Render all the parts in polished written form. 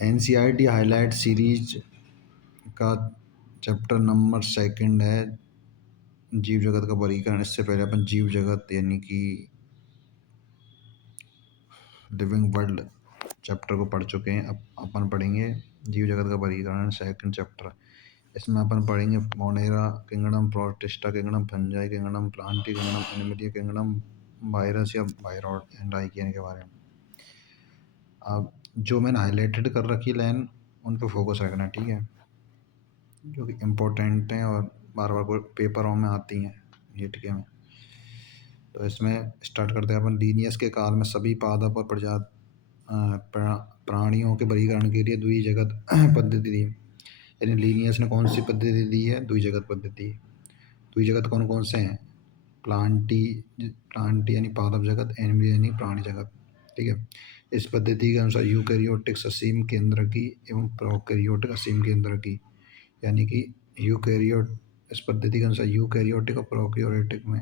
NCERT highlight series का chapter number 2 है जीव जगत का वर्गीकरण। इससे पहले अपन जीव जगत यानी कि लिविंग वर्ल्ड चैप्टर को पढ़ चुके हैं। अब अपन पढ़ेंगे जीव जगत का वर्गीकरण 2 चैप्टर। इसमें अपन पढ़ेंगे Monera kingdom, protista kingdom, fungi kingdom, Plantae kingdom, Animalia kingdom, virus या वायरॉड एंड आइकियन के बारे में। अब जो मैंने हाईलाइटेड कर रखी लाइन उन पर फोकस रखना, ठीक है, जो कि इम्पोर्टेंट हैं और बार बार पेपरों में आती हैं जीके में। तो इसमें स्टार्ट करते हैं अपन। लीनियस के काल में सभी पादप और प्राणियों के वर्गीकरण के लिए द्विजगत पद्धति दी। यानी लीनियस ने कौन सी पद्धति दी है? द्विजगत पद्धति। द्विजगत कौन कौन से हैं? प्लांटी यानी पादप जगत, एनिमल यानी प्राणी जगत, ठीक है। इस पद्धति के अनुसार यूकैरियोटिक असीम केंद्रकी एवं प्रोकैरियोटिक असीम केंद्रकी, यानी कि यूकैरियोट, इस पद्धति के अनुसार यूकैरियोटिक और प्रोकैरियोटिक में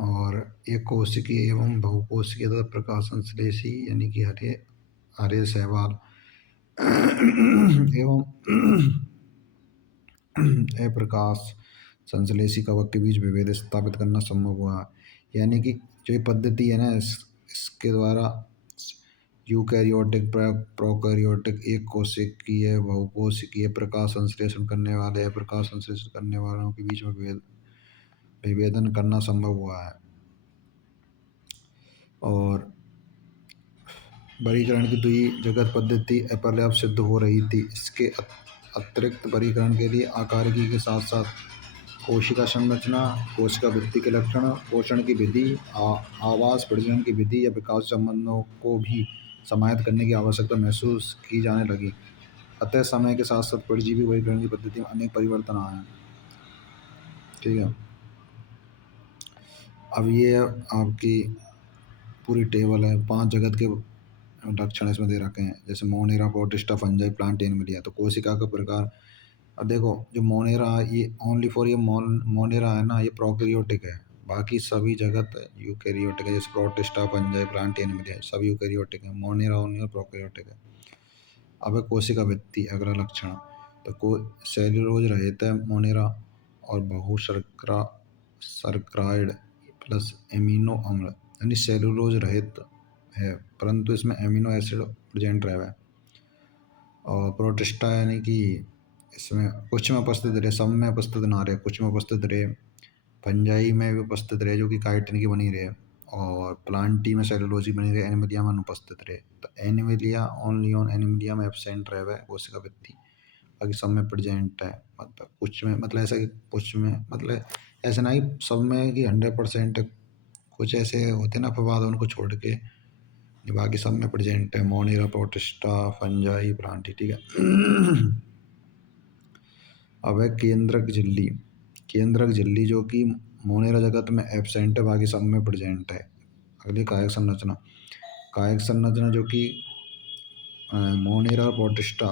और एक कोशिकीय एवं बहुकोशिकीय तथा प्रकाश संश्लेषी यानी कि हरे शैवाल एवं अप्रकाश संश्लेषी कवक के बीच विभेद स्थापित करना संभव हुआ। यानी कि जो ये पद्धति है ना, इसके द्वारा यूकैरियोटिक, प्रोकैरियोटिक, एक कोशिकीय, बहुकोशिकीय, प्रकाश संश्लेषण करने वाले, अप्रकाश संश्लेषण करने वालों के बीच में विभेदन करना संभव हुआ है। और वर्गीकरण की द्विजगत पद्धति अपर्याप्त सिद्ध हो रही थी। इसके अतिरिक्त वर्गीकरण के लिए आकारिकी के साथ साथ कोशिका संरचना, कोशिका वृद्धि के लक्षण, पोषण की विधि, आवास, प्रजनन की विधि या विकास संबंधों को भी समाहित करने की आवश्यकता महसूस की जाने लगी। अतः समय के साथ साथ परजीवी वर्गीकरण की पद्धति में अनेक परिवर्तन आए हैं, ठीक है। अब ये आपकी पूरी टेबल है। 5 जगत के लक्षण इसमें दे रखे हैं, जैसे Monera, protista, fungi, plant, Animalia. तो कोशिका का प्रकार, अब देखो जो मोनेरा, ये ओनली फॉर ये मोनेरा है ना, ये प्रोकैरियोटिक है। बाकी सभी जगत यूकैरियोटिक है, जैसे प्रोटिस्टा, फंजाई, प्लांट, एनिमलिया, सब यूकैरियोटिक है। मोनेरा ओनली प्रोकैरियोटिक है। अब है कोशिका वृद्धि, अगला लक्षण। तो सेल्यूलोज रहित है मोनेरा और बहुशर्करा सर्क्राइड प्लस एमिनो अम्ल, यानी सेल्यूलोज रहित है परंतु इसमें एमिनो एसिड प्रेजेंट रहा है। और प्रोटिस्टा यानी कि इसमें कुछ में उपस्थित रहे, सब में उपस्थित ना रहे, कुछ में उपस्थित रहे। फंजाई में भी उपस्थित रहे जो कि काइटिन की बनी रहे, और प्लांटी में सेलुलोज की बनी रहे, एनिमलिया में अनुपस्थित रहे। तो एनिमलिया ओनली ऑन एनिमलिया में एब्सेंट रहे हुए कोशिका वृद्धि, बाकी सब में प्रेजेंट है। मतलब कुछ में, मतलब ऐसा कि कुछ में, मतलब ऐसा नहीं सब में कि 100%, कुछ ऐसे होते ना अपवाद, उनको छोड़ के बाकी सब में प्रेजेंट है। मोनेरा, प्रोटिस्टा, फंजाई, प्लांटी, ठीक है। अब है केंद्रक झिल्ली। केंद्रक झिल्ली जो कि मोनेरा जगत में एब्सेंट है, बाकी सब में प्रेजेंट है। अगली कायक संरचना। कायक संरचना जो कि मोनेरा और प्रोटिस्टा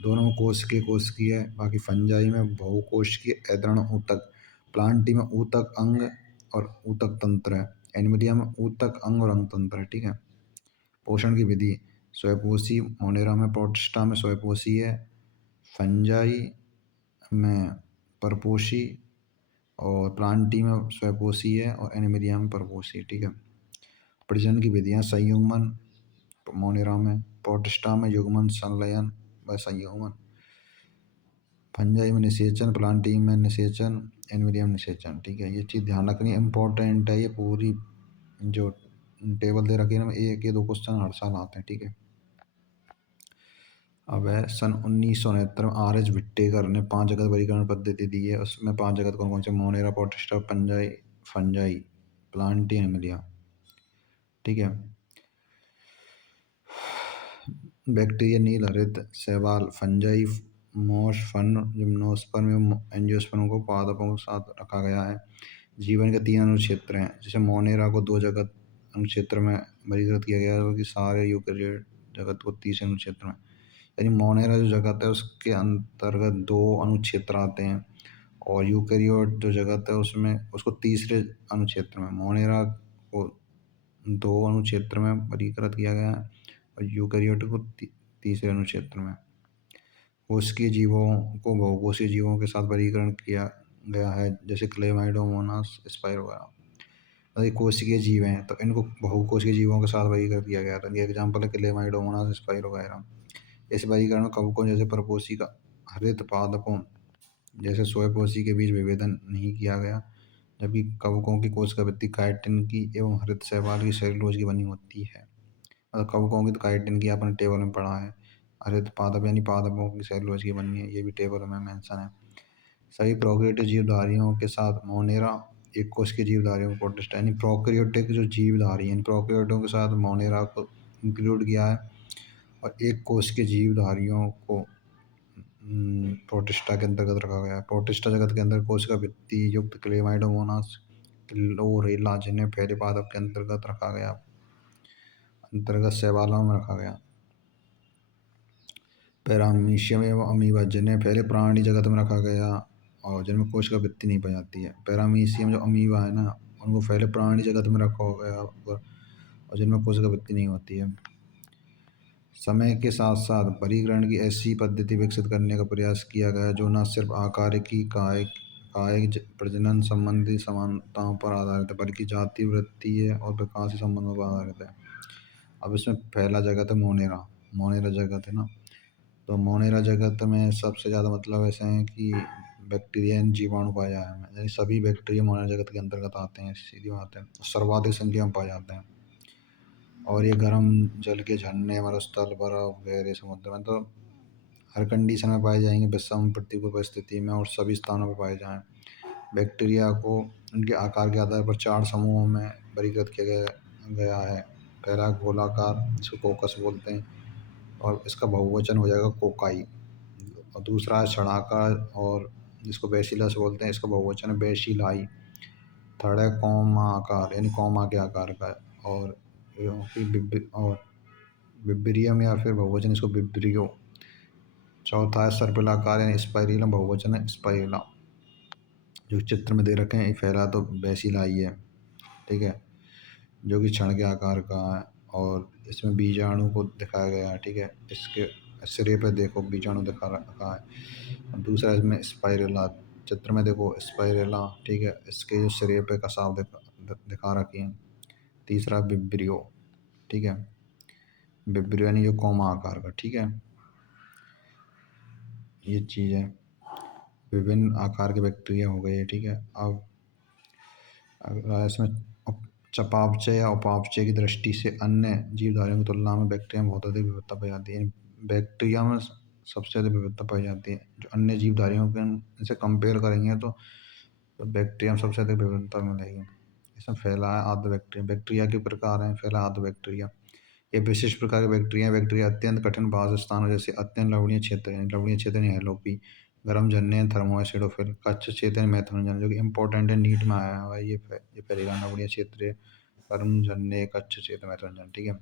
दोनों में कोशिकीय है, बाकी फंजाई में बहुकोशिकीय ऐदरण ऊतक, प्लांटी में ऊतक अंग और ऊतक तंत्र है, एनिमलिया में ऊतक अंग और अंग तंत्र है, ठीक है। पोषण की विधि, स्वयंपोषी मोनेरा में, प्रोटिस्टा में स्वयंपोषी है, फंजाई में परपोषी और प्लांटी में स्वयंपोषी है, और एनिमलिया में परपोषी, ठीक है। प्रजनन की विधियाँ, संयुग्मन मोनेरा में, प्रोटिस्टा में युग्मन, संलयन व संयुग्मन, फंजाई में निषेचन, प्लांटी में निषेचन, एनिमलिया में निषेचन, ठीक है। ये चीज़ ध्यान रखनी इम्पोर्टेंट है। ये पूरी जो टेबल दे रखी है ना, एक या दो क्वेश्चन हर साल आते हैं, ठीक है। अब है सन 1969 में R.H. विट्टेकर ने 5 जगत वर्गीकरण पद्धति दी है। उसमें 5 जगत कौन कौन से? Monera, protista, fungi, Plantae, Animalia, ठीक है। बैक्टीरिया, नील हरित शैवाल, फंजाई, मोश, फन, जिम्नोस्पर्म एवं एंजियोस्पर्म को पादपों के साथ रखा गया है। जीवन के 3 अनुक्षेत्र हैं, जैसे मोनेरा को 2 जगत अनुक्षेत्र में वर्गीकृत किया गया है, जबकि सारे यूकैरियोट जगत को 30 अनुक्षेत्र में। यानी मोनेरा जो जगत है उसके अंतर्गत 2 अनुक्षेत्र आते हैं, और यूकैरियोट जो जगत है उसमें उसको तीसरे अनुक्षेत्र में, मोनेरा को 2 अनुक्षेत्र में वर्गीकृत किया गया है और यूकैरियोट को तीसरे अनुक्षेत्र में कोशिकीय जीवों को बहुकोषीय जीवों के साथ वर्गीकरण किया गया है, जैसे क्लेमाइडोमोनास, स्पाइरो वगैरह। ये कोशिकीय जीव हैं तो इनको बहुकोषीय जीवों के साथ वर्गीकृत किया गया था। ये एग्जाम्पल है क्लेमाइडोमोनास, स्पाइरो वगैरह। इस वर्गीकरण में कवकों जैसे परपोषी का हरित पादपों जैसे स्वयंपोषी के बीच विभेदन नहीं किया गया, जबकि कवकों की कोशिका भित्ति काइटिन की एवं हरित शैवाल की सेल्यूलोज की बनी होती है। मतलब कवकों की तो काइटिन की आपने टेबल में पढ़ा है, हरित पादप यानी पादपों की सेल्यूलोज की बनी है, ये भी टेबल में मेंशन है। सभी प्रोकैरियोटिक जीवधारियों के साथ मोनेरा एक कोश के जीवधारियों को प्रोटिस्ट यानी प्रोकैरियोटिक जो जीवधारी हैं प्रोकैरियोटों के साथ मोनेरा को इंक्लूड किया है, और एक कोश के जीवधारियों को प्रोटिस्टा के अंतर्गत रखा गया है। प्रोटिस्टा जगत के अंदर कोशिका भित्ति युक्त क्लेमाइडोमोनास, क्लोरेला जिन्हें पहले पादप के अंतर्गत शैवालों में रखा गया। पैरामीशियम एवं अमीबा जिन्हें पहले प्राणी जगत में रखा गया और जिनमें कोशिका भित्ति नहीं पाई जाती है। पैरामीशियम जो अमीबा है ना, उनको पहले प्राणी जगत में रखा गया और जिनमें कोशिका भित्ति नहीं होती है। समय के साथ साथ वर्गीकरण की ऐसी पद्धति विकसित करने का प्रयास किया गया जो न सिर्फ आकारिकी कायिक प्रजनन संबंधी समानताओं पर आधारित है, बल्कि जाति वृत्तीय और विकासीय संबंधों पर आधारित है। अब इसमें पहला जगत है मोनेरा जगत है ना। तो मोनेरा जगत में सबसे ज़्यादा मतलब ऐसे हैं कि बैक्टीरिया जीवाणु पाए जाए हैं, यानी सभी बैक्टीरिया मोनेरा जगत के अंतर्गत आते हैं, सीधी बात है। सर्वाधिक संख्या में पाए जाते हैं और ये गर्म जल के झरने, मरुस्थल, बर्फ, गहरे समुद्र में तो हर कंडीशन में पाए जाएंगे, विषम प्रतिकूल परिस्थिति में और सभी स्थानों पर पाए जाएं। बैक्टीरिया को उनके आकार के आधार पर 4 समूहों में वर्गीकृत किया गया है। पहला गोलाकार, जिसको कोकस बोलते हैं, और इसका बहुवचन हो जाएगा कोकाई। और दूसरा है छड़ाकार, और जिसको बेसिलस बोलते हैं, इसका बहुवचन है बेसिलाई। थर्ड है कौमा आकार, यानी कौमा के आकार का है, और बिब्रियम या फिर बहुवचन इसको बिब्रियो। चौथा है सर्पिलाकार यानी स्पाइरिलम, बहुवचन है स्पाइरिला। जो चित्र में दे रखे हैं, पहला तो बेसिलाई है, ठीक है, जो कि क्षण के आकार का है, और इसमें बीजाणु को दिखाया गया है, ठीक है। इसके सिरे पे देखो बीजाणु दिखा रखा है। दूसरा इसमें स्पाइरेला, चित्र में देखो स्पाइरेला, ठीक है, इसके जो सिरे पे कसाव दिखा रखी हैं। तीसरा बिब्रियो, ठीक है, बिब्रियो यानी जो कौमा आकार का, ठीक है। ये चीज़ है, विभिन्न आकार के बैक्टीरिया हो गए, ठीक है। अब अगला इसमें चपापचय या उपापचय की दृष्टि से अन्य जीवधारियों की तुलना में बैक्टीरिया में बहुत अधिक विविधता पाई जाती है। बैक्टीरिया में सबसे अधिक विविधता पाई जाती है, जो अन्य जीवधारियों के से कंपेयर करेंगे तो बैक्टीरिया में सबसे अधिक विविधता मिलेगी। इसमें फैला है आर्द्र बैक्टीरिया। बैक्टीरिया के प्रकार हैं, फैला आर्द्र बैक्टीरिया। ये विशिष्ट प्रकार के बैक्टीरिया अत्यंत कठिन बाह्य स्थानों जैसे अत्यंत लवणीय क्षेत्र यानी हेलोपी, गर्म झरने, थर्मोएसिडोफिल, कच्छ क्षेत्र यानी मैथनोजन, जो कि इंपॉर्टेंट है, नीट में आया हुआ है। ये फैलेगा लवणीय क्षेत्र, गर्म झरने, कच्छ क्षेत्र, मैथनोजन, ठीक है।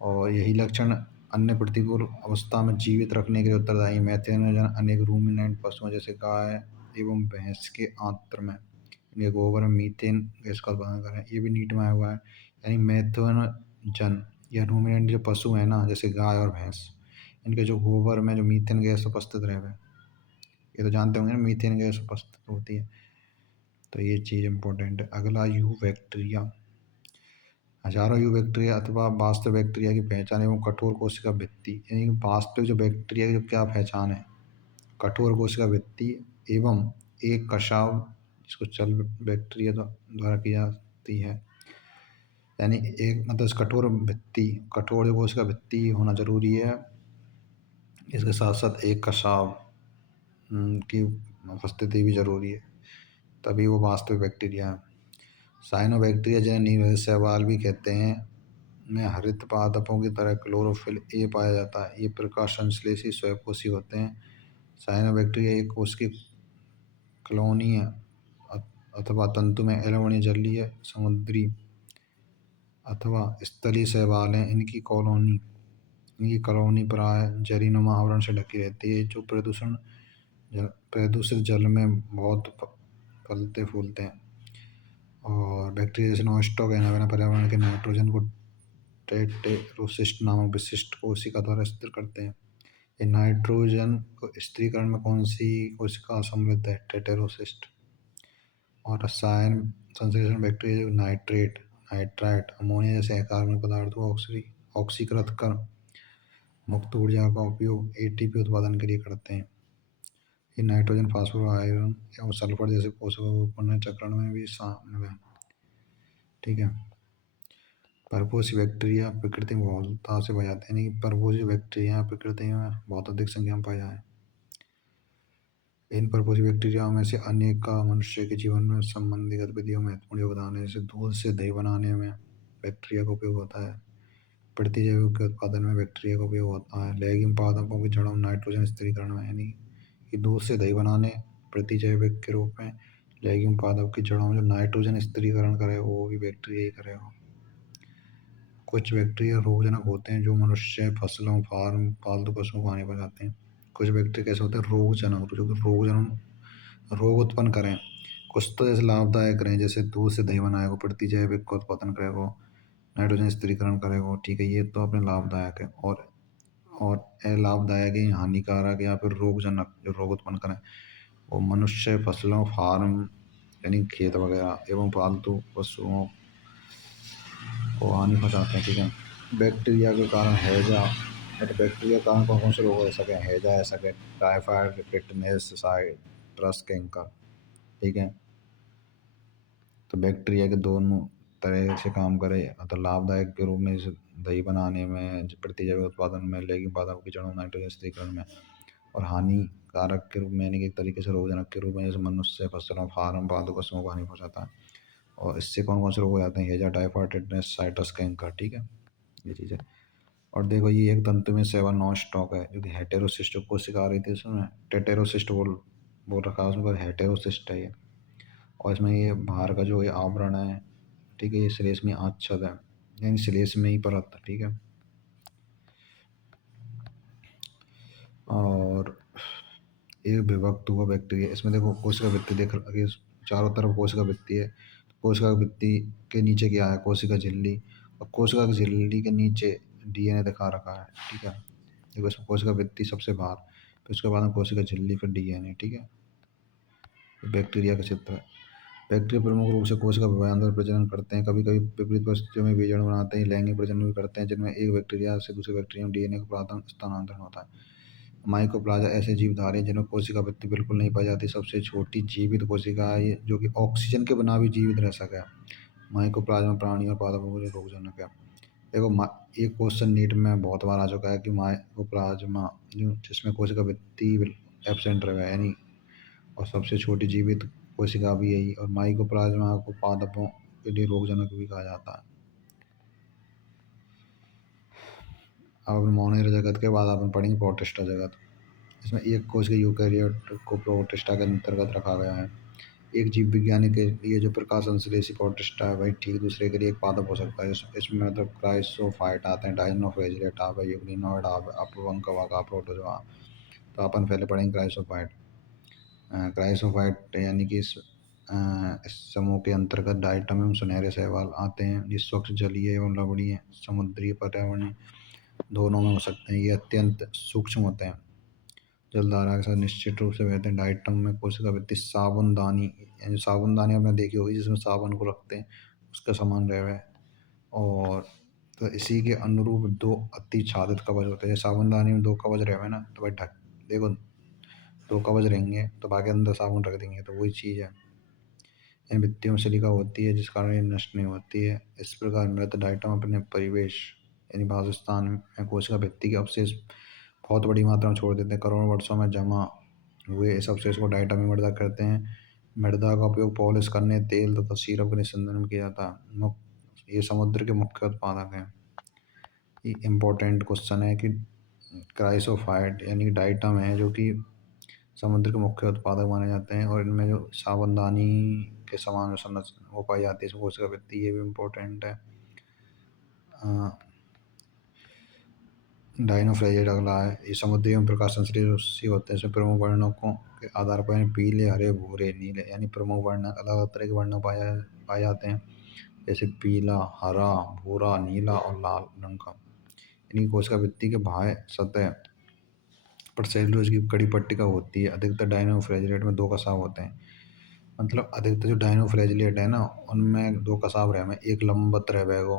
और यही लक्षण अन्य प्रतिकूल अवस्था में जीवित रखने के लिए उत्तरदायी। मैथनोजन अनेक रूमिनेंट पशुओं जैसे गाय एवं भैंस के आंत्र में इनके गोबर में मीथेन गैस का उत्पादन करें, ये भी नीट में आया हुआ है। यानी मैथनोजन या रूमिनेंट जो पशु है ना, जैसे गाय और भैंस, इनके जो गोबर में जो मीथेन गैस उपस्थित रहे, ये तो जानते होंगे ना, मीथेन गैस उपस्थित होती है, तो ये चीज़ इंपॉर्टेंट है। अगला यू बैक्टीरिया। हजारों यू बैक्टीरिया अथवा वास्तविक बैक्टीरिया की पहचान एवं कठोर कोशिका भित्ति, यानी वास्तविक जो बैक्टीरिया की जो क्या पहचान है, कठोर कोशिका भित्ति एवं एक कशाव, जिसको चल बैक्टीरिया द्वारा की जाती है। यानी एक मतलब कठोर भित्ति, कठोर कोशिका भित्ति होना जरूरी है, इसके साथ साथ एक कशाव की उपस्थिति भी जरूरी है, तभी वो वास्तविक बैक्टीरिया है। साइनोबैक्टीरिया जिन्हें नील शैवाल भी कहते हैं में हरित पादपों की तरह क्लोरोफिल ए पाया जाता है। ये प्रकाश संश्लेषी स्वयंपोषी होते हैं। साइनोबैक्टीरिया एक कोश की कॉलोनी है अथवा तंतु में एलवणीय जलीय समुद्री अथवा स्थलीय शैवाल हैं। इनकी कॉलोनी प्राय जरीनुमा आवरण से ढकी रहती है, जो प्रदूषित जल में बहुत फलते फूलते हैं। और बैक्टीरिया जैसे नॉनस्टॉक एनावेना पर्यावरण के नाइट्रोजन को टेटेरोसिस्ट नामक विशिष्ट कोशिका द्वारा स्थिर करते हैं। ये नाइट्रोजन को स्थिरीकरण में कौन सी कोशिका सम्मिलित है? टेटेरोसिस्ट। और रसायन संश्लेषण बैक्टीरिया नाइट्रेट, नाइट्राइट, अमोनिया जैसे अकार्बनिक पदार्थों को ऑक्सीकृत कर मुक्त ऊर्जा का उपयोग एटीपी उत्पादन के लिए करते हैं। ये नाइट्रोजन, फास्फोरस, आयरन एवं सल्फर जैसे पोषकों को पुनर्चक्रण में भी शामिल है। ठीक है। परपोषी बैक्टीरिया प्रकृति में बहुलता से पाए जाते हैं, यानी कि परपोषी बैक्टीरिया प्रकृति में बहुत अधिक संख्या में पाए जाते हैं। इन परपोषी बैक्टीरिया में से अनेक का मनुष्य के जीवन में संबंधी गतिविधियों में महत्वपूर्ण योगदान है। जैसे दूध से दही बनाने में बैक्टीरिया का उपयोग होता है। प्रतिजैविक के उत्पादन में बैक्टीरिया का उपयोग होता है। लैगिंग पादपों की जड़ों में नाइट्रोजन स्थिरीकरण में, यानी कि दूध से दही बनाने प्रतिजैविक के रूप में लैगिंग पादप की जड़ों में जो नाइट्रोजन स्थिरीकरण करे वो भी बैक्टीरिया ही करेगा। कुछ बैक्टीरिया रोगजनक होते हैं जो मनुष्य, फसलों, फार्म, पालतू पशुओं को हानि पहुंचाते हैं। कुछ बैक्टीरिया कैसे होते हैं? रोगजनक, जो कि रोग उत्पन्न करें। कुछ तो जैसे लाभदायक रहें, जैसे दूध से दही बनाएगा, प्रतिजैविक का उत्पादन करेगा, नाइट्रोजन स्थिरीकरण करेगा। ठीक है, ये तो अपने लाभदायक है। और अलाभदायक है, हानिकारक या फिर रोगजनक, जो रोग उत्पन्न करें। वो मनुष्य, फसलों, फार्म यानी खेत वगैरह एवं पालतू पशुओं को हानि पहुंचाते हैं। ठीक है। बैक्टीरिया के कारण हैजा, तो बैक्टीरिया के कारण कौन कौन से रोग हो सके? हैजा है सके, टाइफाइड, टिटनेस, साइट्रस कैंकर। ठीक है। तो बैक्टीरिया के दोनों तरह से काम करे, मतलब लाभदायक के रूप में जैसे दही बनाने में, प्रतिजैविक उत्पादन में, लैगिंग पादपों की जड़ों में, नाइट्रोजन स्थिरीकरण में, और हानिकारक के रूप में यानी कि एक तरीके से रोगजनक के रूप में जैसे मनुष्य, फसलों, फार्म, पालतू पशुओं को हानि पहुंचाता है। और इससे कौन कौन से रोग हो जाते हैं? हैजा, टाइफाइड, टिटनेस, साइट्रस कैंकर। ठीक है, ये चीज़ है। और देखो ये एक तंतु में सेवा नॉन स्टॉक है, जो कि हेटेरोसिस्ट कोशिका आ रही थी उसमें टेटेरोसिस्ट बोल रखा है उसमें, पर हेटेरोसिस्ट है ये। और इसमें ये बाहर का जो ये आवरण है, ठीक है, ये श्लेष्मी आच्छाद है, यानी श्लेष्म ही परत। ठीक है। और एक विभक्त हुआ बैक्टीरिया, इसमें देखो कोशिका भित्ति देख रखी, चारों तरफ कोशिका भित्ति है। कोशिका भित्ति के नीचे क्या है? कोशिका झिल्ली। और कोशिका की झिल्ली के नीचे डीएनए दिखा रखा है। ठीक है, देखो इसमें कोशिका भित्ति सबसे बाहर, फिर उसके बाद में कोशिका झिल्ली, फिर डीएनए। ठीक है, बैक्टीरिया का चित्र है। बैक्टीरिया प्रमुख रूप से कोशिका विभाजन और प्रजनन करते हैं। कभी कभी विपरीत परिस्थितियों में बीजाणु बनाते हैं, लैंगिक प्रजनन भी करते हैं, जिनमें एक बैक्टीरिया से दूसरे बैक्टीरिया में डीएनए का प्राथमिक स्थानांतरण होता है। माइकोप्लाज्मा ऐसे जीवधारी हैं जिनमें कोशिका भित्ति बिल्कुल नहीं पाई जाती। सबसे छोटी जीवित कोशिका है ये, जो कि ऑक्सीजन के बिना भी जीवित रह सके। माइकोप्लाज्मा प्राणी और पादपों के लिए रोगजनक है। देखो ये क्वेश्चन नीट में बहुत बार आ चुका है कि माइकोप्लाज्मा जिसमें कोशिका भित्ति एब्सेंट रहे, यानी और सबसे छोटी जीवित कोशिका भी यही, और माइकोप्लाज्मा को पादपों के लिए रोगजनक भी कहा जाता है। अब मोनेरा जगत के बाद अपन पढ़ेंगे प्रोटिस्टा जगत। इसमें एक कोशिका यूकेरियोट को प्रोटिस्टा के अंतर्गत रखा गया है। एक जीव विज्ञानी के लिए जो प्रकाश संश्लेषी प्रोटिस्टा है, भाई ठीक दूसरे के लिए एक पादप हो सकता है। इसमें मतलब क्राइसोफाइट आते हैं, डायनोफ्लेजिलेट आ गए, यूग्लिनोइड आ गए, अपवंकवा, प्रोटोजोआ। तो अपन पहले पढ़ेंगे क्राइसोफाइट। क्राइसोफाइट यानी कि इस समूह के अंतर्गत डाइटम एवं सुनहरे शैवाल आते हैं। ये स्वच्छ जलीय एवं लवणीय समुद्री पर्यावरणीय दोनों में हो सकते हैं। ये अत्यंत सूक्ष्म होते हैं, जलधारा के साथ निश्चित रूप से बहते हैं। डाइटम में कोशिका भित्ति साबुनदानी, यानी साबुनदानी आपने देखी होगी जिसमें साबुन को रखते हैं, उसका समान रहे हुए। और तो इसी के अनुरूप दो अति छादित कवच होते हैं। साबुनदानी में दो कवच रहे हुए ना, तो भाई ढक देखो, दो कवच रहेंगे तो बाकी अंदर साबुन रख देंगे, तो वही चीज़ है। इन भित्तियों में सिलिका होती है जिस कारण ये नष्ट नहीं होती है। इस प्रकार मृत डाइटम अपने परिवेश यानी वासस्थान में कोशिका भित्ति के अवशेष बहुत बड़ी मात्रा में छोड़ देते हैं। करोड़ों वर्षों में जमा हुए इस अवशेष को डाइटम में मृदा कहते हैं। मृदा का उपयोग पॉलिश करने, तेल तथा सिरप के निस्संदन में किया जाता है। ये समुद्र के मुख्य उत्पादक हैं। ये इम्पोर्टेंट क्वेश्चन है कि क्राइसोफाइट यानी कि डाइटम है जो कि समुद्र के मुख्य उत्पादक माने जाते हैं, और इनमें जो साबुनदानी के समान जो संरचना हो पाई जाती है इसमें कोशिका भित्ति, ये भी इम्पोर्टेंट है। डायनोफ्लेजिलेट अगला है। ये समुद्री एवं प्रकाश संश्लेषी होते हैं। इसमें प्रमुख वर्णों के आधार पर यानी पीले, हरे, भूरे, नीले, यानी प्रमुख वर्ण अलग अलग तरह के वर्णों पाए जाते हैं। जैसे पीला, हरा, भूरा, नीला और लाल रंग का। इन्हीं कोशिका भित्ति के बाह्य सतह पर सेल्यूलोज की कड़ी पट्टिका होती है। अधिकतर डायनोफ्लैजिलेट में दो कसाव होते हैं। मतलब अधिकतर जो डायनोफ्लैजिलेट है ना, उनमें दो कसाव रहे में, एक लंबवत रहवेगो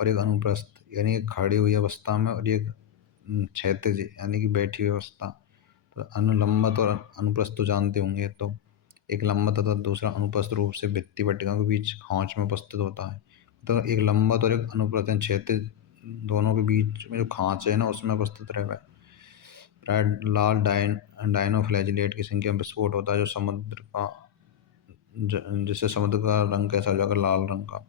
और एक अनुप्रस्थ, यानी एक खड़ी हुई अवस्था में और एक क्षैतिज यानी कि बैठी हुई अवस्था। तो अनुलंबत और अनुप्रस्थ तो जानते होंगे। तो एक लंबवत तथा दूसरा अनुप्रस्थ रूप से भित्ति पट्टिका के बीच खांच में उपस्थित होता है। तो एक लंबवत और एक अनुप्रस्थ यानी क्षैतिज, दोनों के बीच में जो खांच है ना, उसमें उपस्थित रहे। रेड लाल डायनोफ्लैजिलेट की संख्या में विस्फोट होता है, जो समुद्र का जिससे समुद्र का रंग कैसा हो जाएगा, लाल रंग का।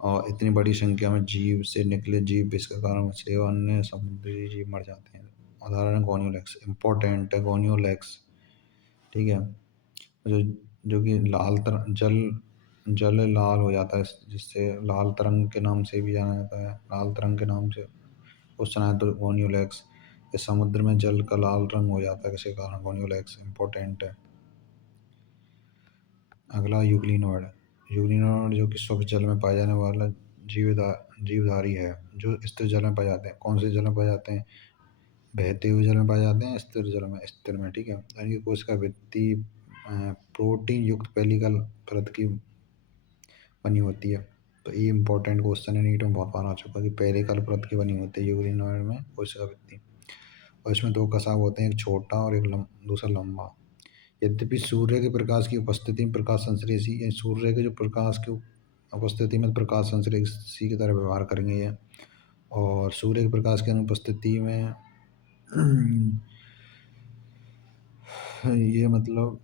और इतनी बड़ी संख्या में जीव से निकले जीव विष के कारण मछली और अन्य समुद्री जीव मर जाते हैं। उदाहरण है गोनियोलेक्स, इम्पोर्टेंट है गोनियोलेक्स। ठीक है। जो जो कि लाल तर, जल जल लाल हो जाता है, जिससे लाल तरंग के नाम से भी जाना जाता है, लाल तरंग के नाम से क्वेश्चन आया तो गोनियोलेक्स। इस समुद्र में जल का लाल रंग हो जाता है किसी कारण, गोनियोलेक्स इम्पोर्टेंट है। अगला यूग्लिनोड। यूग्लिनोड जो कि शुष्क जल में पाया जाने वाला जीवधारी है, जो स्थिर जल में पाए जाते हैं। कौन से जल में पाए जाते हैं? बहते हुए जल में पाए जाते हैं, स्थिर जल में, स्थिर में। ठीक है। यानी कि कोशिका भित्ति प्रोटीन युक्त पेलिकल परत की बनी होती है। तो ये इंपॉर्टेंट क्वेश्चन है, नीट में बहुत बार आ चुका है कि पेलिकल परत की बनी होती है यूग्लिनोड में कोशिका भित्ति। और इसमें दो कसाव होते हैं, एक छोटा और एक दूसरा लंबा। यद्यपि सूर्य के प्रकाश की उपस्थिति में प्रकाश संश्लेषी, ये सूर्य के जो प्रकाश की उपस्थिति में प्रकाश संश्लेषी की तरह व्यवहार करेंगे ये। और सूर्य के प्रकाश की अनुपस्थिति में ये मतलब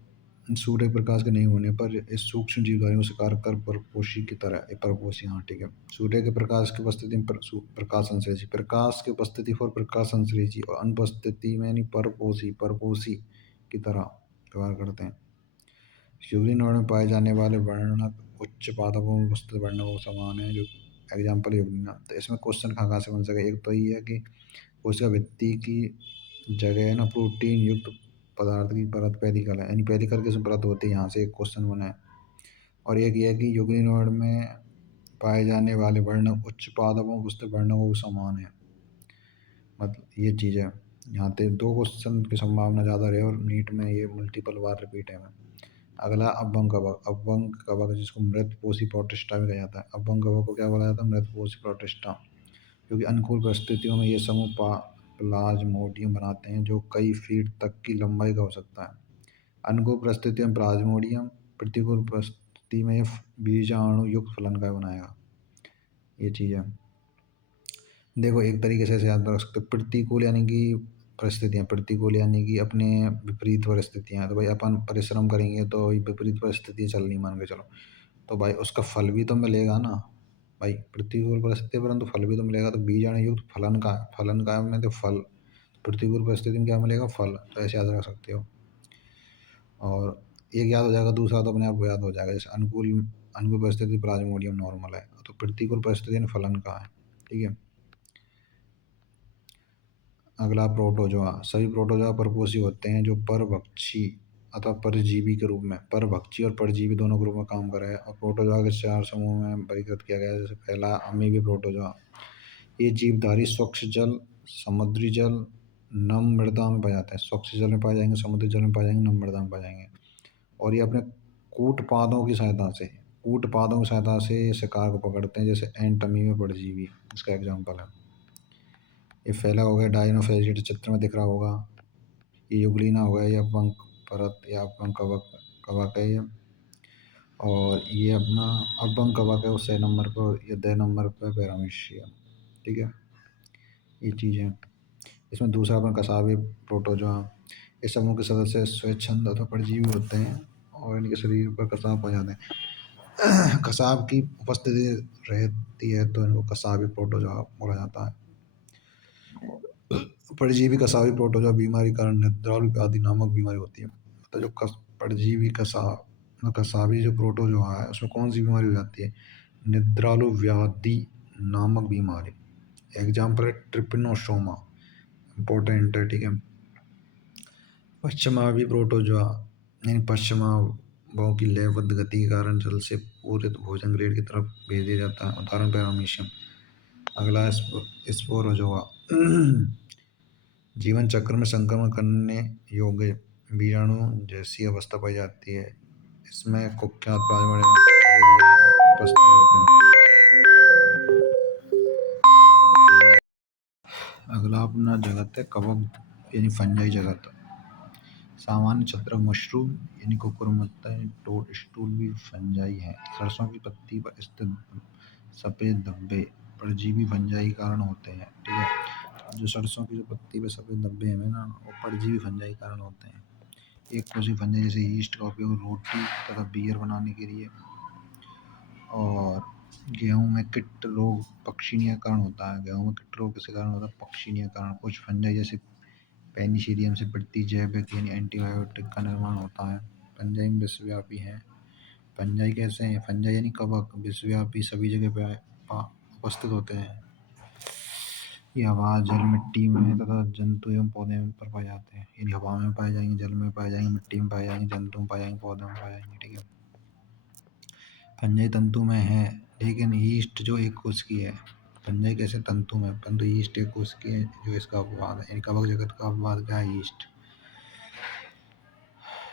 सूर्य प्रकाश के नहीं होने पर इस सूक्ष्म जीवधारियों से कार्य कर परपोषी की तरह, परपोषी, हाँ ठीक है। सूर्य के प्रकाश की उपस्थिति में प्रकाश संश्लेषी, प्रकाश की उपस्थिति पर प्रकाश संश्लेषी और अनुपस्थिति में यानी परपोषी, परपोषी की तरह व्यवहार करते हैं। यूग्लिनोड में पाए जाने वाले वर्णक उच्च पादपों में उपस्थित वर्णकों के समान है, जो एग्जाम्पल यूग्लिना। तो इसमें क्वेश्चन कहाँ कहाँ से बन सके? एक तो ये है कि कोशिका भित्ति की जगह है ना, प्रोटीन युक्त पदार्थ की परत पेरिकल है, यानी पेरिकल की परत होती है, यहाँ से एक क्वेश्चन बना है। और एक ये है कि यूग्लिनोड में पाए जाने वाले वर्णक उच्च पादपों में उपस्थित वर्णकों के समान है। मतलब ये चीज़ है, यहाँ पे दो क्वेश्चन की संभावना ज़्यादा रहे और नीट में ये मल्टीपल बार रिपीट है। अगला अभ्भंग कवक। अभ्भंग कवक जिसको मृतपोषी प्रोटिस्टा भी कहा जाता है। अभ्भंग कवक को क्या बोला जाता है? मृतपोषी प्रोटिस्टा। क्योंकि अनुकूल परिस्थितियों में ये समूह प्लाज्मोडियम बनाते हैं, जो कई फीट तक की लंबाई का हो सकता है। अनुकूल परिस्थितियों में प्लाज्मोडियम, प्रतिकूल परिस्थिति में ये बीजाणु युक्त फलनकाय बनाएगा। ये चीज़ है। देखो एक तरीके से ऐसे याद रख सकते हो, प्रतिकूल यानी कि परिस्थितियाँ, प्रतिकूल यानी कि अपने विपरीत परिस्थितियाँ। तो भाई अपन परिश्रम करेंगे तो विपरीत परिस्थिति चल रही मान के चलो, तो भाई उसका फल भी तो मिलेगा ना भाई। प्रतिकूल परिस्थिति परंतु फल भी तो मिलेगा। तो बीजाणु युक्त फलन का में तो फल, प्रतिकूल परिस्थिति में क्या मिलेगा? फल। तो ऐसे याद रख सकते हो। और एक याद हो जाएगा, दूसरा तो अपने आप को याद हो जाएगा। जैसे अनुकूल अनुकूल परिस्थिति प्लाज्मोडियम नॉर्मल है, तो प्रतिकूल परिस्थिति में फलन का है। ठीक है। अगला प्रोटोजोआ। सभी प्रोटोजोआ परपोषी होते हैं, जो परभक्षी अथवा परजीवी के रूप में, परभक्षी और परजीवी दोनों के रूप में काम कर रहे हैं। और प्रोटोजोआ के चार समूह में वर्गीकृत किया गया है। जैसे पहला अमीबी प्रोटोजोआ। ये जीवधारी स्वच्छ जल, समुद्री जल, नम मृदा में पाए जाते हैं। स्वच्छ जल में पाए जाएंगे, समुद्री जल में पाए जाएंगे, नम मृदा में पाए जाएंगे। और ये अपने कूट पादों की सहायता से शिकार को पकड़ते हैं, जैसे एंट, अमीबा, परजीवी इसका एग्जाम्पल है। ये फैला हो गया डायनोफेजिट, चित्र में दिख रहा होगा। ये यूग्लिना हो गया, या पंख परत या पंख कवक कवक है ये। और ये अपना अभ्भंग कवक है, उससे नंबर पर या 10 नंबर पर पैरामीशियम। ठीक है। ये चीज़ है। इसमें दूसरा अपन कसावी प्रोटोजोआ। इस समूह के सदस्य स्वच्छंद अथवा परजीवी होते हैं और इनके शरीर पर कसाव पाए जाते हैं। कसाव की उपस्थिति रहती है तो इनको कसावी प्रोटोजोआ बोला जाता है। परजीवी कसावी प्रोटोजोआ बीमारी कारण निद्रालु व्याधि नामक बीमारी होती है। मतलब जो परजीवी कसावी जो प्रोटोजोआ है, उसमें कौन सी बीमारी हो जाती है? निद्रालु व्याधि नामक बीमारी। एग्जाम्पल है ट्रिपिनोसोमा, इम्पोर्टेंट है। ठीक है। पश्चिमावी प्रोटोजोआ यानी पश्चिमा भावों की लयबद्ध गति के कारण जल से पूरित भोजन ग्रेड की तरफ भेज दिया जाता है। उदाहरण पैरामीशियम। अगला स्पोर जो हुआ जीवन चक्र में संक्रमण करने योग्य बीजाणु जैसी अवस्था पाई जाती है। इसमें कुख्यात प्लाज्मोडियम उपस्थित होते हैं। अगला अपना जगत है कवक यानी फंजाई जगत। सामान्य छत्रक मशरूम यानी कुकुरमुत्ता टोड स्टूल भी फंजाई है। सरसों की पत्ती पर स्थित सफेद धब्बे परजीवी फंजाई के कारण होते हैं। ठीक है, जो सरसों की जो पत्ती पे सफेद धब्बे हैं ना, वो परजीवी फंजाई के कारण होते हैं। एक कोशिक फंजाई जैसे यीस्ट का उपयोग रोटी तथा बियर बनाने के लिए, और गेहूं में कीट रोग पक्षीनिया कारण होता है। गेहूं में कीट रोग किसके कारण होता है? पक्षीनिया कारण। कुछ फंजाई जैसे पेनिसिलियम से प्रतिजैविक यानी एंटीबायोटिक का निर्माण होता है। फंजाई विश्वव्यापी हैं। फंजाई कैसे हैं? फंजाई यानी कवक विश्वव्यापी सभी जगह पे उपस्थित होते हैं। ये हवा, जल, मिट्टी में तथा जंतु एवं पौधे पर पाए जाते हैं। यानी हवा में पाए जाएंगे, जल में पाए जाएंगे, मिट्टी में पाए जाएंगे, जंतु में पाए जाएंगे, पौधों में पाए जाएंगे। ठीक है, फंजाई तंतु में है, लेकिन यीस्ट जो एक कोशिकीय है। फंजाई कैसे तंतु में, परंतु यीस्ट एक कोशिकीय है जो इसका अपवाद है। यानी कवक जगत का अपवाद क्या है? यीस्ट।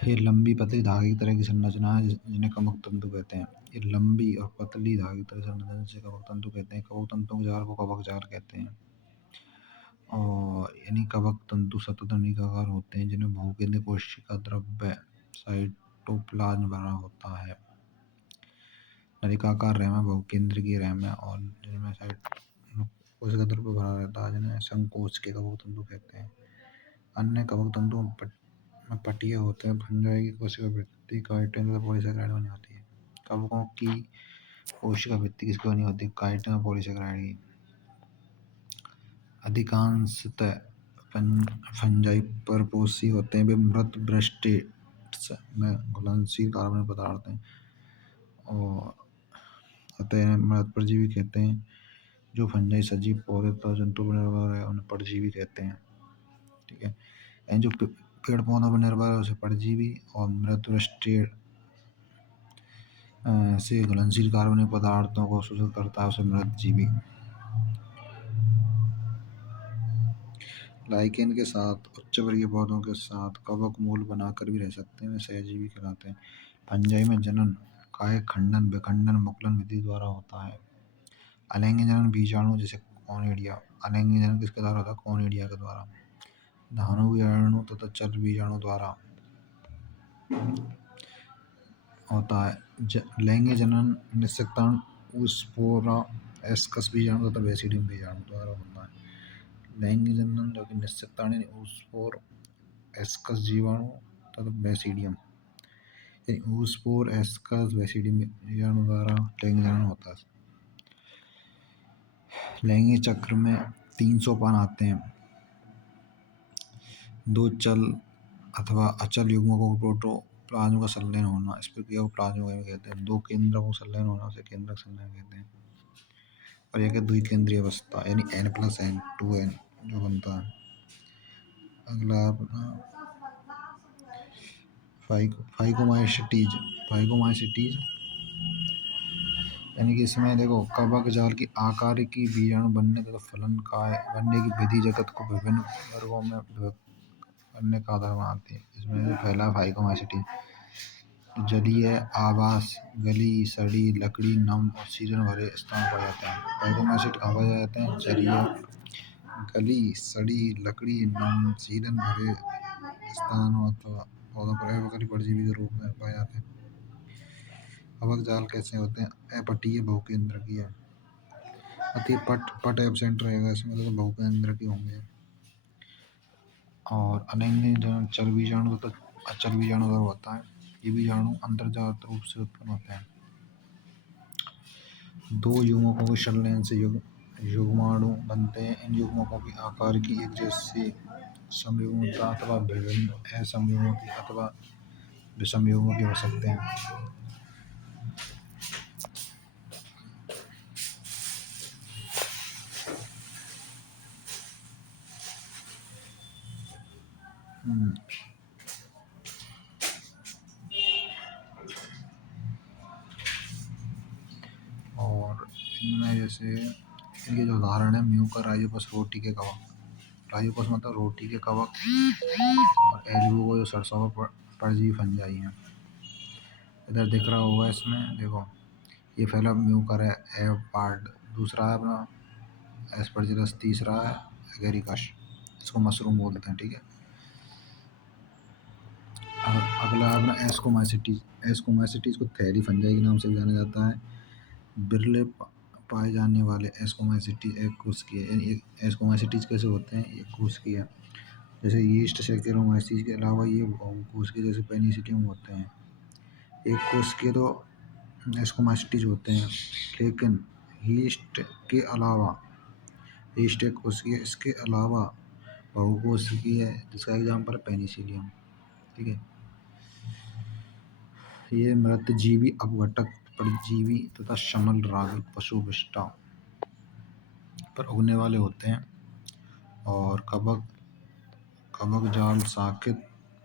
ये लंबी पतली धागे की तरह की संरचना है जिन्हें कवक तंतु कहते हैं। ये लंबी और पतली धागे की तरह संरचना जिसे कवक तंतु कहते हैं। कवक तंतुओं के जाल को कवक जाल कहते हैं। और यानी कवक तंतु सतत नलिकाकार होते हैं जिनमें बहुकेंद्रीय कोशिका द्रव्य साइटोप्लाज्म भरा होता है। नलिकाकार रहम बहुकेंद्रीय रहम और जिनमें कोशिका द्रव्य भरा रहता है जिन्हें संकोच के कवक तंतु कहते हैं। अन्य कवक तंतु में पटिए होते हैं। फंजाई की कोशिका भित्ति काइटिन तथा पॉलीसेकेराइड बनी होती है। कवकों की कोशिका भित्ति किसकी बनी होती है? काइटिन और पॉलीसेकेराइड की। अधिकांशतः फंजाई परपोषी होते हैं। वे मृत ब्रस्टेट्स में घुलनशील कार्बनिक पदार्थ हैं और अतः इन्हें मृत परजीवी कहते हैं। जो फंजाई सजीव पौधे तथा जंतु पर निर्भर है उन्हें परजीवी कहते हैं। ठीक है, यानी जो पेड़ पौधों पर निर्भर है उसे परजीवी, और मृत ब्रस्टेट से घुलनशील कार्बनिक पदार्थों को शोषित करता है उसे मृत जीवी। लाइकेन के साथ उच्च वर्गीय पौधों के साथ कवक मूल बनाकर भी रह सकते हैं। वे सहजीवी कहलाते हैं। फंजाई में जनन काय खंडन, विखंडन, मुकुलन विधि द्वारा होता है। अलैंगिक जनन बीजाणु जैसे कॉनिडिया। अलैंगिक जनन किसके द्वारा होता है? कॉनिडिया के द्वारा। धानु बीजाणु तथा चर बीजाणु द्वारा होता है। लैंगिक जनन निषेक्ताणु ऊस्पोरा एस्कस बीजाणु तथा बेसिडियम बीजाणु द्वारा होता है। लैंगिक जनन जो कि निषेक्ताणु ऊस्पोर एस्कस जीवाणु तथा बेसिडियम यानी ऊस्पोर एस्कस बेसिडियम जीवाणु द्वारा लैंगिक जनन होता है। लैंगिक चक्र में 3 सोपान आते हैं। 2 चल अथवा अचल युग्मकों को प्रोटोप्लाज्म का संलयन होना, इस प्रक्रिया को प्लाज्मोगामी कहते हैं। 2 केंद्रकों का संलयन होना उसे केंद्रक संलयन कहते हैं। और यह द्विकेंद्रीय अवस्था यानी N+N 2N जो बनता है। अगला अपना फाइकोमाइसिटीज। फाइकोमाइसिटीज यानी कि इसमें देखो कवक जाल की आकार की बीजाणु बनने तथा फलन बनने की विधि जगत को विभिन्न वर्गों में करने का आधार बनाती है। इसमें जो पहला फाइकोमाइसिटीज जलीय आवास गली सड़ी लकड़ी नम और सीजन भरे स्थान पाए जाते हैं। फाइकोमाइसिट कहाँ पाए जाते हैं? जलीय, गली सड़ी लकड़ी नम सीजन भरे स्थानों अथवा पौधों पर वक्री परजीवी के रूप में पाए जाते हैं। कवक जाल कैसे होते हैं? अपटीय बहुकेंद्रकीय। अति पट एब्सेंट रहेगा इसमें, तो बहुकेंद्रकीय होंगे। और अलैंगिक जनन चल बीजाणु तथा अचल बीजाणु द्वारा होता है। ये बीजाणु अंतर्जात रूप से उत्पन्न होते हैं। 2 युग्मकों के संलयन से युग्माणु बनते हैं। इन युग्मकों की आकार की एक जैसी समयुग्मता अथवा विभिन्न असमयुग्मकी अथवा विषमयुग्मकी हो सकते हैं। जैसे इनके जो उदाहरण है म्यूकर राइजोपस रोटी के कवक। राइजोपस मतलब रोटी के कवक, और एल्बुगो जो सरसों पर परजीवी फंजाई हैं। इधर दिख रहा होगा इसमें देखो, ये पहला म्यूकर है एवपार्ड, दूसरा है अपना एस्परजिलस, तीसरा है एगेरिकस, इसको मशरूम बोलते हैं। ठीक है, अगला है अपना एस्कोमाइसिटीज। एस्कोमाइसिटीज को थैली फंजाई के नाम से भी जाना जाता है। बिरले पाए जाने वाले एस्कोमाइसिटीज एक कोशिकीय, यानी एस्कोमाइसिटीज कैसे होते हैं, एक कोशिकीय, जैसे यीस्ट सैकेरोमाइसीस के अलावा ये बहुकोशिकीय जैसे पेनिसिलियम होते हैं। एक कोशिकीय तो एस्कोमाइसिटीज होते हैं, लेकिन यीस्ट के अलावा, यीस्ट एक कोशिकीय, इसके अलावा बहुकोशिकीय है, जिसका एग्जाम्पल है पेनिसिलियम। ठीक है, ये मृतजीवी अपघटक परजीवी तथा शमल रागी पशु विष्टा पर उगने वाले होते हैं। और कवक कवक जाल साकित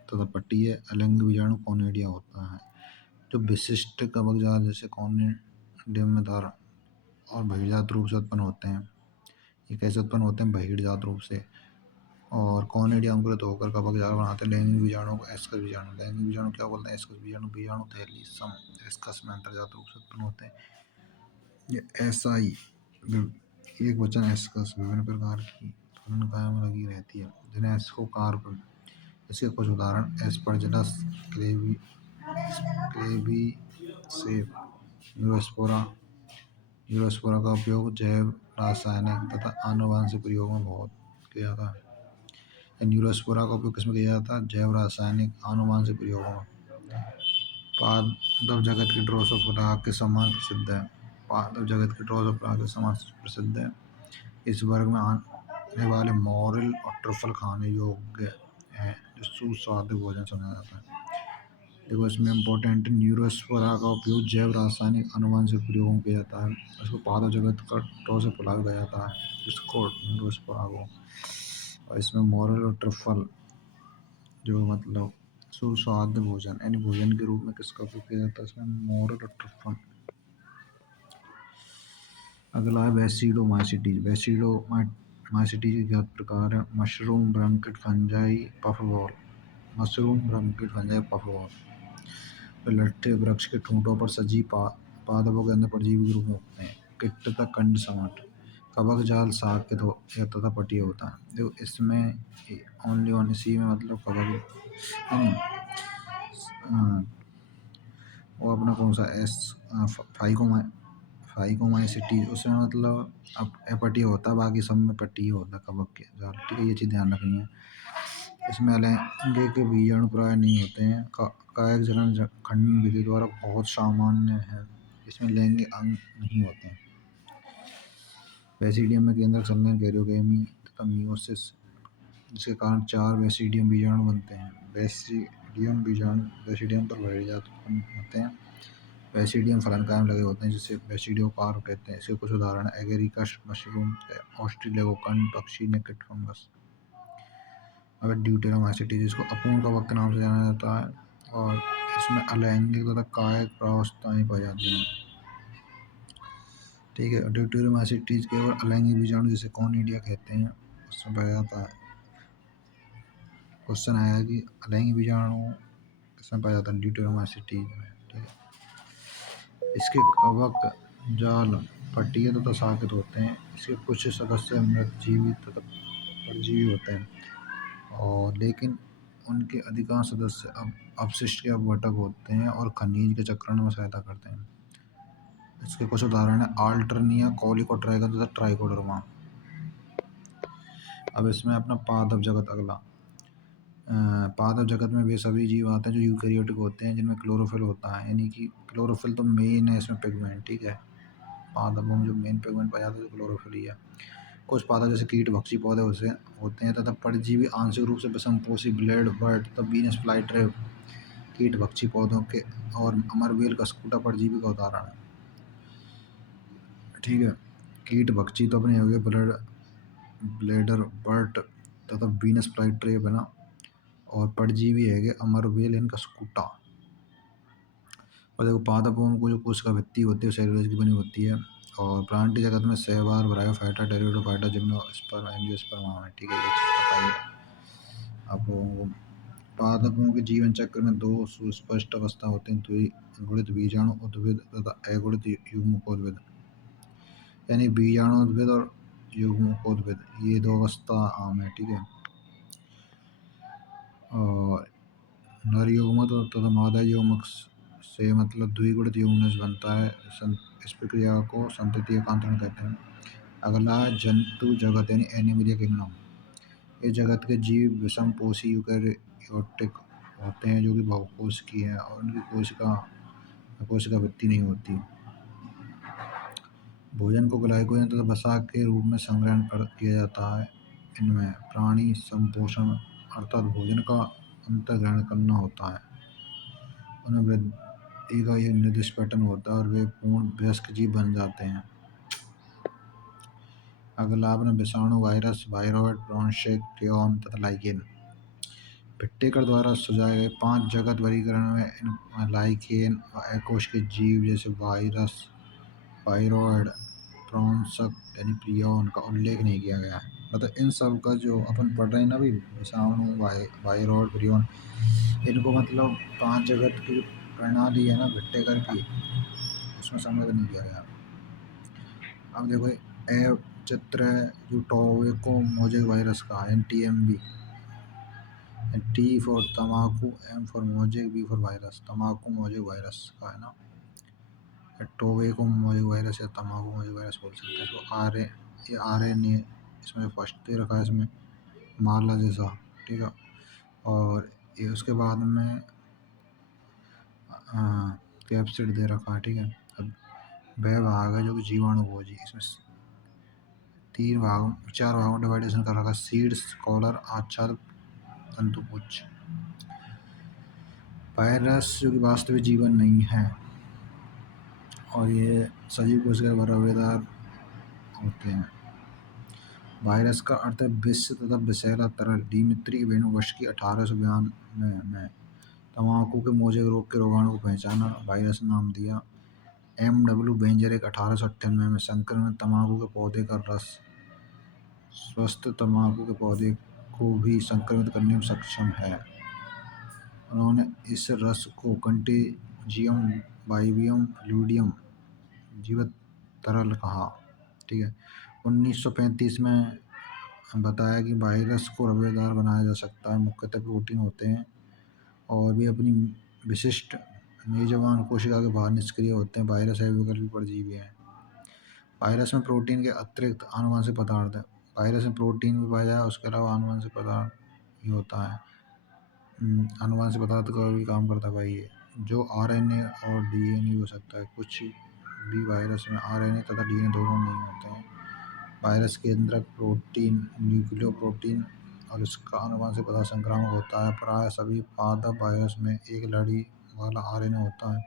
तथा पट्टीय अलैंगिक बीजाणु कॉनिडिया होता है। जो विशिष्ट कवक जाल जैसे कॉनिडियम में धारण और बहिर्जात रूप से उत्पन्न होते हैं। ये कैसे उत्पन्न होते हैं, बहिर्जात रूप से। और कॉनिडिया अंकुरित होकर कवक जाल बनाते हैं। लैंगिक बीजाणु को एस्कस बीजाणु, लैंगिक बीजाणु क्या बोलते हैं, एस्कस बीजाणु, बीजाणु थैली सम एस्कस में अंतर्जात रूप से उत्पन्न होते हैं। ये एसआई एक वचन एस्कस विभिन्न प्रकार की फलनकायों में लगी रहती है, जिन्हें एस्कोकार्प। इसके कुछ उदाहरण एस्परजिलस क्लेबीसेप, न्यूरोस्पोरा। न्यूरोस्पोरा का उपयोग जैव रासायनिक तथा आनुवंशिक प्रयोग में बहुत किया जाता है। न्यूरोस्पोरा का उपयोग किसमें किया जाता है, जैव रासायनिक आनुवंशिक प्रयोगों में। पादप जगत की ड्रोसोफिला के समान प्रसिद्ध है। पादप जगत की ड्रोसोफिला के समान प्रसिद्ध है। इस वर्ग में आने वाले मॉरल और ट्रफल खाने योग्य हैं, जो सुस्वादु भोजन समझा जाता है। देखो इसमें इम्पोर्टेंट, न्यूरोस्पोरा का उपयोग जैव रासायनिक आनुवंशिक प्रयोगों में किया जाता है। इसको पादप जगत का ड्रोसोफिला कहा जाता है, इसको न्यूरोस्पोरा को। और इसमें मॉरल और ट्रफल जो मतलब सुस्वादु भोजन, यानी भोजन के रूप में किसका उपयोग किया जाता है, इसमें मॉरल और ट्रफल। अगला है बैसिडोमाइसिटीज। बैसिडोमाइसिटीज के ज्ञात प्रकार है मशरूम ब्रंकिड फंजाई पफबॉल। मशरूम ब्रंकिड फंजाई पफबॉल लट्ठे वृक्ष के ठूंठों पर सजीव पादपों के अंदर परजीवी के रूप में उगते हैं। किट तथा कंड समट कवक जाल साकित हो या तथा पटीय होता है। देखो इसमें ओनली वन, इसी में मतलब कवक वो अपना कौन सा एस फाइकोमाइसिटीज, उसमें मतलब अब एपटीय होता है, बाकी सब में पट्टी होता है कवक के जाल। ठीक है, ये चीज़ ध्यान रखनी है। इसमें अलैंगिक के बीजाणु प्राय नहीं होते हैं। कायक जनन खंडन विधि द्वारा बहुत सामान्य है। इसमें लैंगिक अंग नहीं होते हैं। बैसिडियम में केंद्रक संलयन कैरियोगेमी तथा मियोसिस, जिसके कारण 4 बैसिडियम बीजाणु बनते हैं। बैसिडियम पर बहिर्जात उत्पन्न होते हैं। बैसिडियम फलनकाय में लगे होते हैं, जिसे बैसिडियोकार्प कहते हैं। इसके कुछ उदाहरण एगेरिकस मशरूम, ऑस्ट्रेलेगोकन पक्षी, नेकेट फंगस। अगर ड्यूटेरोमाइसिटीज, जिसको अपूर्ण कवक के नाम से जाना जाता है, और इसमें अलैंगिक तथा कायक प्रावस्थाएं पाई जाती हैं। ठीक है, ड्यूटेरोमाइसिटीज केवल अलैंगिक बीजाणु जिसे कॉनिडिया कहते हैं उसमें पाया जाता है। क्वेश्चन आया कि अलैंगिक बीजाणु किसमें पाया जाता है, ड्यूटेरोमाइसिटीज में। ठीक है, इसके कवक जाल पट्टीय तथा साकित होते हैं। इसके कुछ सदस्य मृतजीवी तथा परजीवी होते हैं, और लेकिन उनके अधिकांश सदस्य अपशिष्ट के अपघटक होते हैं और खनिज के चक्रण में सहायता करते हैं। इसके कुछ उदाहरण है आल्टर्निया, कॉलिकोट्राइगन तथा ट्राइकोडर्मा। अब इसमें अपना पादप जगत अगला। पादप जगत में वे सभी जीव आते हैं जो यूकैरियोटिक होते हैं, जिनमें क्लोरोफिल होता है, यानी कि क्लोरोफिल तो मेन है इसमें पिगमेंट। ठीक है, पादपों में जो मेन पिगमेंट पाया जाता है क्लोरोफिल ही है। कुछ पादप जैसे कीट भक्षी पौधे उसे होते हैं तथा परजीवी आंशिक रूप से विषमपोषी ब्लेड बर्ड तथा वीनस फ्लाईट्रे कीट भक्षी पौधों के, और अमरबेल का स्कूटा परजीवी का उदाहरण है। ठीक है, कीट भक्षी तो अपने हो गए ब्लेडर बर्ड तथा वीनस फ्लाईट्रे बना, और परजीवी है अमरबेल इनका स्कूटा। और देखो पादपों में जो कोशिका भित्ति होती है सेलुलोज की बनी होती है, और प्लांट जगत में शैवाल, ब्रायोफाइटा, टेरिडोफाइटा, जिम्नोस्पर्म, एंजियोस्पर्म आम है, ठीक है, ये चीज़ पता ही है आप लोगों को। पादपों के जीवन चक्र में दो सुस्पष्ट अवस्था होते हैं, द्विगुणित बीजाणु उद्भिद तथा अगुणित युग्मकोद्भिद। यानी बीजाणुउद्भिद और युग्मकोद्भिद, ये दो अवस्था आम है, ठीक है। और नर युग्मक तथा मादा युग्मक से मतलब द्विगुणित युग्म से बनता है। इस प्रक्रिया को संतति एकांतरण कहते हैं। अगला जंतु जगत यानी एनिमलिया किंगडम। इस जगत के जीव विषमपोषी यूकेरियोटिक होते हैं जो कि बहुकोशिकीय हैं और उनकी कोशिका वृद्धि नहीं होती। भोजन को ग्लाइकोजन तथा वसा के रूप में संग्रहण किया जाता है। इनमें प्राणी संपोषण अर्थात भोजन का अंतर्ग्रहण करना होता है। उनमें वृद्धि का एक निर्दिष्ट पैटर्न होता है और वे पूर्ण वयस्क जीव बन जाते हैं। अगला अपना विषाणु, वायरस, वायरॉइड, ब्रोंशिक, प्रियन तथा लाइकेन। भिट्टेकर द्वारा सुझाए गए 5 जगत वर्गीकरण में इन लाइकेन व अकोशिकीय जीव जैसे वायरस, वायरॉइड, ब्रोंशक यानी प्रियन का उल्लेख नहीं किया गया है। मतलब इन सब का जो अपन पढ़ रहे हैं ना अभी, विषाणु, वायरॉइड, प्रियन, इनको मतलब 5 जगत की प्रणाली है ना भिट्टेकर की, उसमें सम्मिलित नहीं किया गया। अब देखो ए चित्र है जो टोबैको मोजेक वायरस का है, TMV। टी फॉर तम्बाकू, M for mosaic, V for virus, तम्बाकू मोजेक वायरस का है ना, टोबैको मोजेक वायरस या तम्बाकू मोजेक वायरस बोल सकते हैं इसको। ये RNA इसमें फर्स्ट दे रखा है, इसमें माला जैसा, ठीक है। और ये उसके बाद में कैप्सिड दे रखा है, ठीक है। अब वह भाग है जो कि जीवाणु भोजी, इसमें 4 भागों में डिवाइडेशन कर रखा है, सीड्स, कॉलर, आच्छाद, तंतुपुच्छ। वायरस जो कि वास्तविक जीवन नहीं है और ये सजीव कोशिका बराबरदार होते हैं। वायरस का अर्थ है विष तथा विषैला तरल। डिमित्री वेनुगोस्की 1892 में तम्बाकू के मोजेक रोग के रोगाणु को पहचाना, वायरस नाम दिया। MW बेंजरिक 1898 में संक्रमित तम्बाकू के पौधे का रस स्वस्थ तम्बाकू के पौधे को भी संक्रमित करने में सक्षम है। उन्होंने इस रस को कंटेजियम बाइवियम फ्लूइडियम जीवित तरल कहा, ठीक है। 1935 में बताया कि वायरस को रवेदार बनाया जा सकता है, मुख्यतः प्रोटीन होते हैं और वे अपनी विशिष्ट मेजबान कोशिका के बाहर निष्क्रिय होते हैं। वायरस अविकल्पी परजीवी हैं। वायरस में प्रोटीन के अतिरिक्त आनुवंशिक पदार्थ है। वायरस में प्रोटीन भी पाया जाए, उसके अलावा आनुवंशिक पदार्थ भी होता है। आनुवंशिक पदार्थ का भी काम करता है भाई ये, जो RNA और DNA हो सकता है। कुछ भी वायरस में RNA तथा DNA दोनों नहीं होते हैं। वायरस केंद्रक प्रोटीन न्यूक्लियोप्रोटीन और इसका आनुवंशिक पदार्थ संक्रामक होता है। प्राय सभी पादप वायरस में एक लड़ी वाला RNA होता है।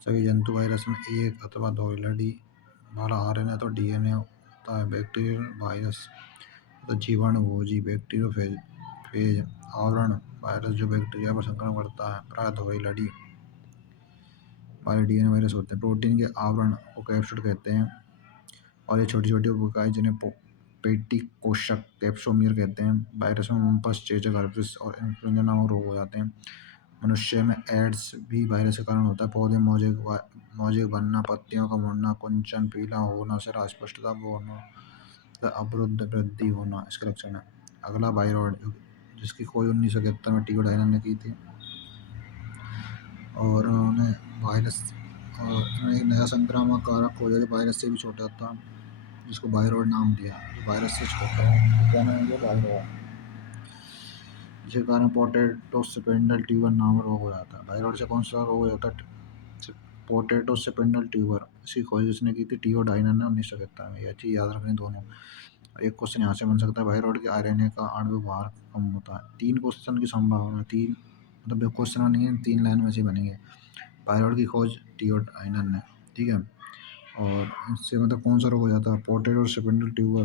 सभी जंतु वायरस में एक अथवा दो लड़ी वाला RNA तो DNA होता है। बैक्टीरियल वायरस तो जीवाणु भोजी बैक्टीरियोफेज आवरण वायरस जो बैक्टीरिया पर संक्रमण करता है, प्राय दो ही लड़ी वाले DNA वायरस होते हैं। प्रोटीन के आवरण को कैप्सिड कहते हैं और ये छोटी छोटी उपइकाई जिन्हें पेटी कोशक कैप्सोमियर कहते हैं। वायरस में मुंपस, चेचक, हर्पिस और इन्फ्लुएंजा नामक रोग हो जाते हैं। मनुष्य में एड्स भी वायरस के कारण होता है। पौधे मोजेक बनना, पत्तियों का मुड़ना, कुंचन, पीला होना, सिरा अस्पष्टता होना, अवरुद्ध वृद्धि होना इसके लक्षण है। अगला वायरॉइड, जिसकी खोज 1971 में टीओ डायना ने की थी और उन्होंने वायरस और एक नया संक्रामक कारक खोजा जो वायरस से भी छोटा था, जिसको वायरॉइड नाम दिया, जो वायरस से छोटा है। क्या नाम दिया? वायरॉइड। जिसके कारण पोटैटो स्पिंडल ट्यूबर नामक रोग हो जाता है। वायरॉइड से कौन सा रोग हो जाता है? Potato spindle tuber. इसकी खोज जिसने की थी टीओ डायना ने 1971 में। यह चीज़ याद रखनी दोनों। एक क्वेश्चन यहाँ से बन सकता है, वायरॉइड के RNA का आणविक भार कम होता है। 3 क्वेश्चन की संभावना, 3 मतलब क्वेश्चन नहीं है, 3 लाइन में से बनेंगे। वायरॉइड की खोज टीओ डायना ने, ठीक है। और इससे मतलब कौन सा रोग हो जाता है? Potato spindle tuber.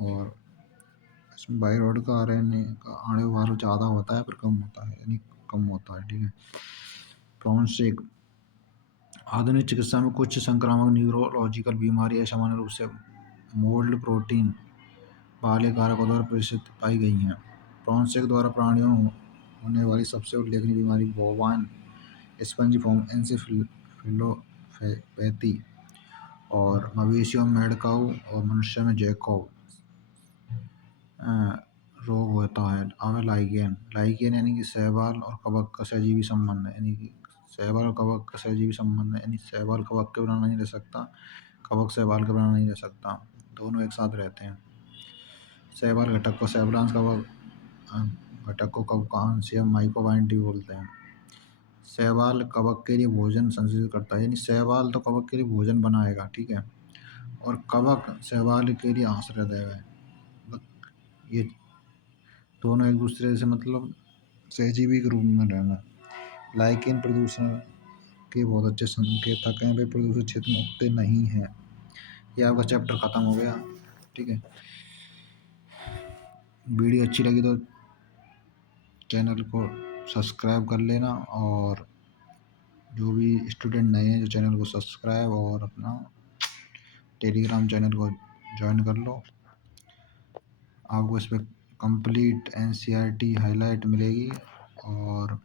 और इसमें वायरॉइड का RNA का आणविक भार ज़्यादा होता है पर कम होता है, यानी कम होता है, ठीक है। ब्रोंशिक आधुनिक चिकित्सा में कुछ संक्रामक न्यूरोलॉजिकल बीमारियां सामान्य रूप से मोल्ड प्रोटीन वाले कारकों द्वारा प्रेषित पाई गई हैं। ब्रोंसेक द्वारा प्राणियों में होने वाली सबसे उल्लेखनीय बीमारी बोवाइन स्पंजिफॉर्म एन्सेफेलोपैथी और मवेशियों में मैड काऊ और मनुष्य में जैकब रोग होता है। अब है लाइकेन। लाइकेन यानी कि शैवाल और कवक का सहजीवी संबंध है, यानी कि शैवाल और कवक का सहजीवी संबंध है, यानी शैवाल कवक के बिना नहीं रह सकता, कवक शैवाल के बिना नहीं रह सकता, दोनों एक साथ रहते हैं। शैवाल घटक को शैवालांश, कवक घटक को कवकांश या माइक्रोबाइट भी बोलते हैं। शैवाल कवक के लिए भोजन संश्लेषित करता है, यानी शैवाल तो कवक के लिए भोजन बनाएगा, ठीक है, और कवक शैवाल के लिए आश्रयदायक है। ये दोनों एक दूसरे से मतलब सहजीवी के रूप में रहना। लाइकेन प्रदूषण के बहुत अच्छे संकेतक हैं, वे प्रदूषित क्षेत्र में उगते नहीं हैं। ये आपका चैप्टर खत्म हो गया, ठीक है। वीडियो अच्छी लगी तो चैनल को सब्सक्राइब कर लेना, और जो भी स्टूडेंट नए हैं जो चैनल को सब्सक्राइब और अपना टेलीग्राम चैनल को ज्वाइन कर लो। आपको इस पर कंप्लीट एनसीईआरटी हाईलाइट मिलेगी, और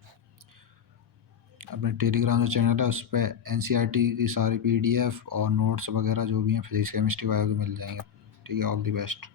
अपने टेलीग्राम जो चैनल है उस पर एनसीईआरटी की सारी पीडीएफ और नोट्स वगैरह जो भी हैं फिजिक्स केमिस्ट्री बायो के मिल जाएंगे, ठीक है। All the best.